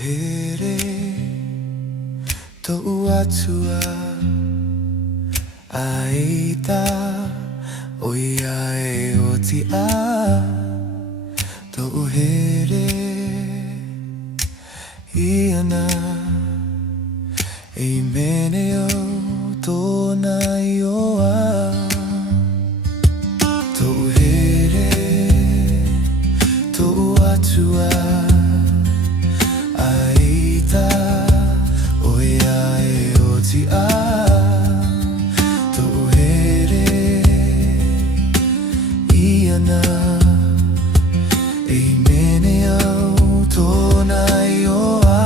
here To'u Atua Aita Oia e oti a To'u here Iana E meneo Tōna ioa To'u here To'u Atua Aita Oia e oti a To'u here Iana E meneo Tōna ioa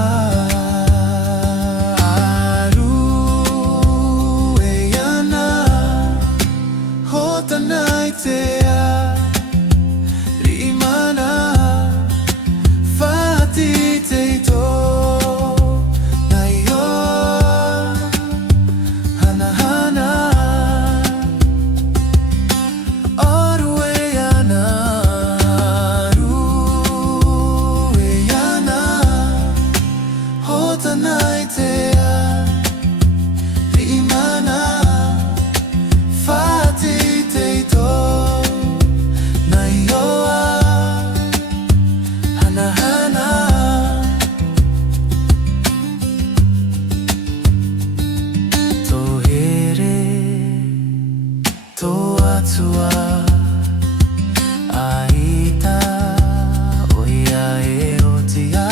Atua Aita Oia e oti a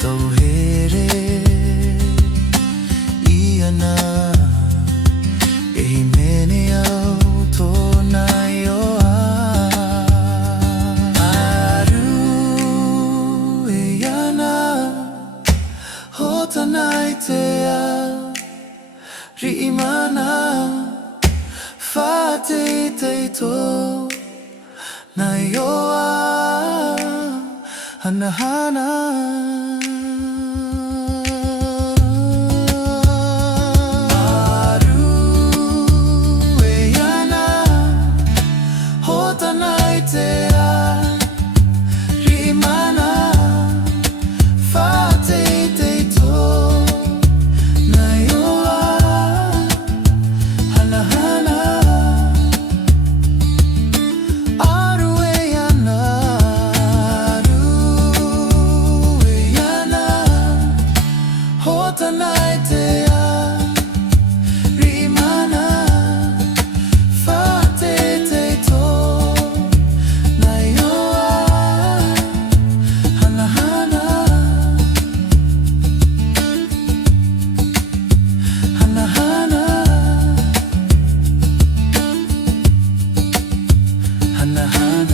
To'u here Iana E meneo Tōna ioa Aru e iana Hotanai te a Ri'imana Fate te to na ioa hana hana Aru e iana hotanai te a rimana fate te to na ioa hana hana Hotanai te a rimana fate te to na ioa hana hana hana hana hana hana